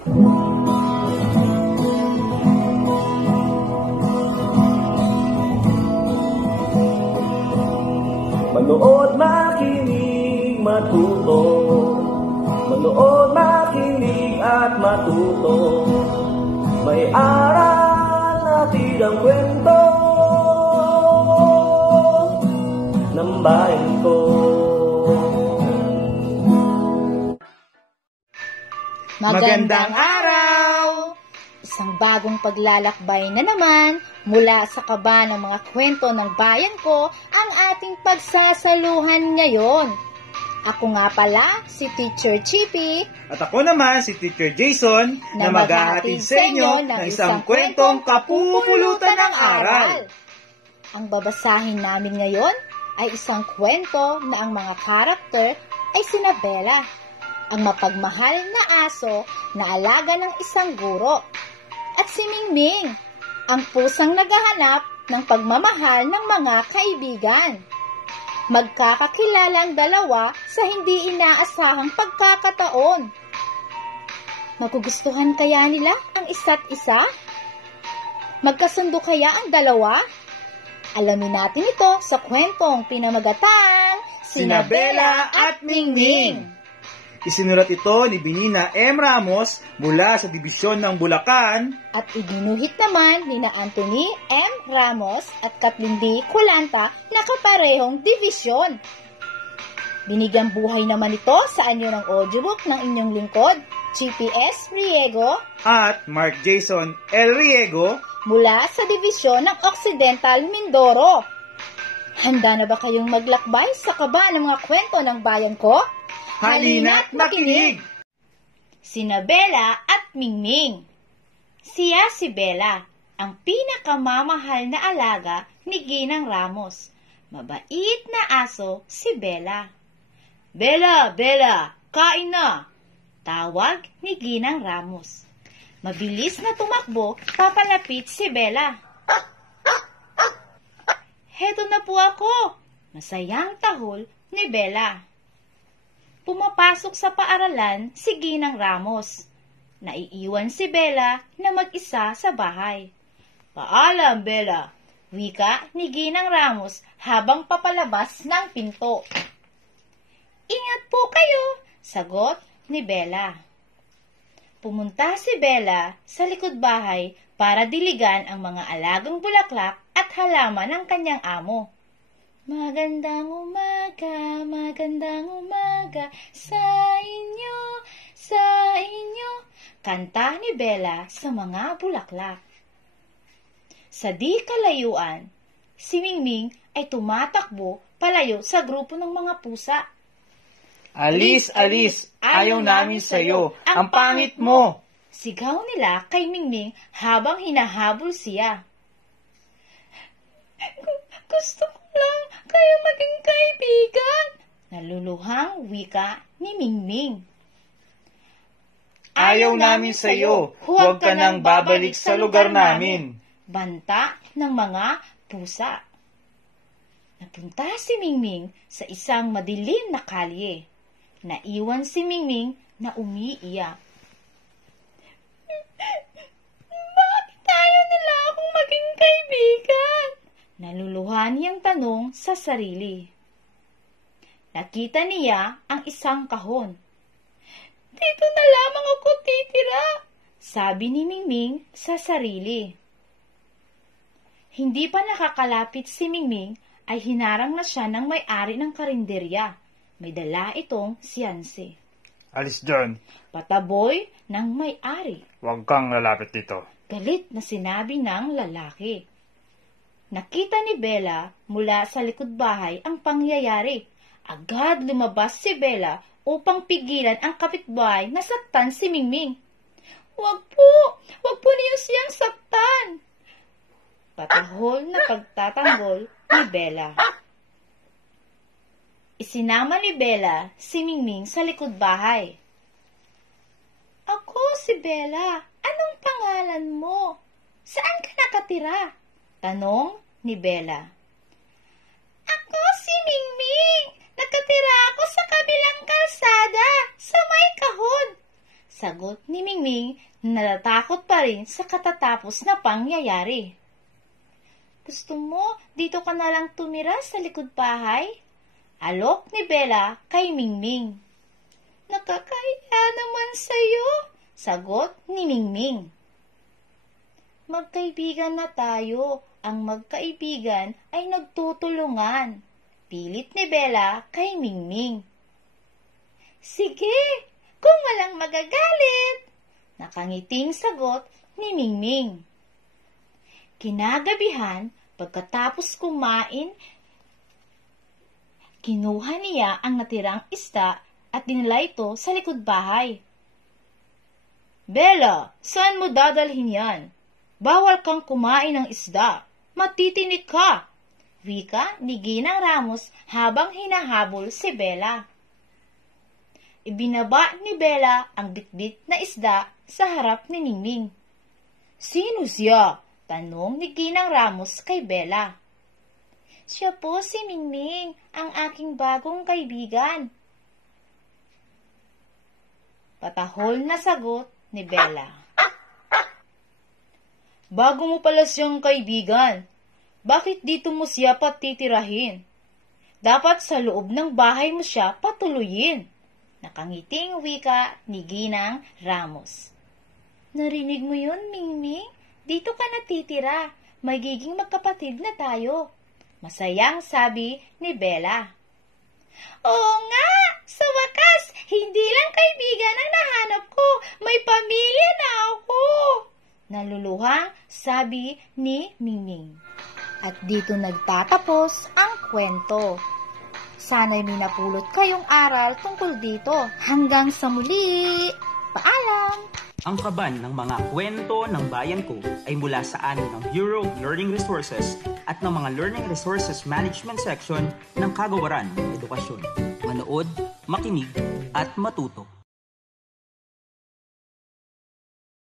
Manood, makinig, matuto. Manood, makinig at matuto. May aral natin ang kwento ng bayan ko. Magandang araw! Isang bagong paglalakbay na naman mula sa kaba ng mga kwento ng bayan ko ang ating pagsasaluhan ngayon. Ako nga pala si Teacher Chippy at ako naman si Teacher Jason na maghahatid sa inyo ng isang kwentong kapupulutan ng aral. Ang babasahin namin ngayon ay isang kwento na ang mga karakter ay sina Bella, ang mapagmahal na aso na alaga ng isang guro, at si Mingming, ang pusang naghahanap ng pagmamahal ng mga kaibigan. Magkakakilala ang dalawa sa hindi inaasahang pagkakataon. Magugustuhan kaya nila ang isa't isa? Magkasundo kaya ang dalawa? Alamin natin ito sa kwentong pinamagatang Sina Bella at Mingming. Isinulat ito ni Binina M. Ramos mula sa Dibisyon ng Bulacan at iginuhit naman ni na Anthony M. Ramos at Kathleen D. Kulanta na kaparehong dibisyon. Binigyang buhay naman ito sa anyo ng audiobook ng inyong lingkod, GPS Riego at Mark Jason L. Riego mula sa Dibisyon ng Occidental Mindoro. Handa na ba kayong maglakbay sa kaba ng mga kwento ng bayan ko? Halina't makinig! Sina Bella at Mingming. Siya si Bella, ang pinakamamahal na alaga ni Ginang Ramos. Mabait na aso si Bella. Bella, Bella, kain na! Tawag ni Ginang Ramos. Mabilis na tumakbo, papalapit si Bella. Heto na po ako, masayang tahol ni Bella. Pumapasok sa paaralan si Ginang Ramos. Naiiwan si Bella na mag-isa sa bahay. Paalam, Bella, wika ni Ginang Ramos habang papalabas ng pinto. Ingat po kayo, sagot ni Bella. Pumunta si Bella sa likod bahay para diligan ang mga alagang bulaklak at halaman ng kanyang amo. Magandang umaga sa inyo, kanta ni Bella sa mga bulaklak. Sa di kalayuan, si Mingming ay tumatakbo palayo sa grupo ng mga pusa. Alis, alis, ayaw namin sa'yo, ang pangit mo! Sigaw nila kay Mingming habang hinahabol siya. Gusto ko lang kayo maging kaibigan, naluluhang wika ni Mingming. Ayaw namin sa'yo, huwag ka nang babalik sa lugar namin. Banta ng mga pusa. Napunta si Mingming sa isang madilim na kalye. Naiwan si Mingming na umiiyak. Bakit tayo nila akong maging kaibigan? Naluluhan niyang tanong sa sarili. Nakita niya ang isang kahon. Dito na lamang ako titira, sabi ni Mingming sa sarili. Hindi pa nakakalapit si Mingming ay hinarang na siya ng may-ari ng karinderya. May dala itong siyanse. Alis dyan. Pataboy ng may-ari. Huwag kang lalapit dito. Galit na sinabi ng lalaki. Nakita ni Bella mula sa likod bahay ang pangyayari. Agad lumabas si Bella upang pigilan ang kapitbahay na saktan si Mingming. Wag po niyo siyang saktan. Patahol na pagtatanggol ni Bella. Isinama ni Bella si Mingming sa likod bahay. Ako si Bella. Anong pangalan mo? Saan ka nakatira? Tanong ni Bella. Ako si Mingming. Nakatira ako sa kabilang kalsada, sa may kahon. Sagot ni Mingming natatakot pa rin sa katatapos na pangyayari. Gusto mo, dito ka na lang tumira sa likod bahay? Alok ni Bella kay Mingming. Nakakahiya naman sa'yo, sagot ni Mingming. Magkaibigan na tayo. Ang magkaibigan ay nagtutulungan. Pilit ni Bella kay Mingming. Sige, kung walang magagalit. Nakangiting sagot ni Mingming. Kinagabihan, pagkatapos kumain, kinuha niya ang natirang isda at dinala ito sa likod bahay. Bella, saan mo dadalhin yan? Bawal kang kumain ng isda. Matitinik ka! Wika ni Ginang Ramos habang hinahabol si Bella. Ibinaba ni Bella ang bitbit na isda sa harap ni Mingming. Sino siya? Tanong ni Ginang Ramos kay Bella. Siya po si Mingming, ang aking bagong kaibigan. Patahol na sagot ni Bella. Bago mo pala siyang kaibigan, bakit dito mo siya patitirahin? Dapat sa loob ng bahay mo siya patuloyin. Nakangiting wika ni Ginang Ramos. Narinig mo yun, Mingming? Dito ka natitira. Magiging magkapatid na tayo. Masayang sabi ni Bella. Oo nga! Sa wakas, hindi lang kaibigan ang nahanap ko. May pamilya na ako! Naluluhang sabi ni Mingming. At dito nagtatapos ang kwento. Sana'y may napulot kayong aral tungkol dito. Hanggang sa muli! Paalam! Ang kaban ng mga kwento ng bayan ko ay mula sa amin ng Bureau of Learning Resources at ng mga Learning Resources Management Section ng Kagawaran ng Edukasyon. Manood, makinig, at matuto.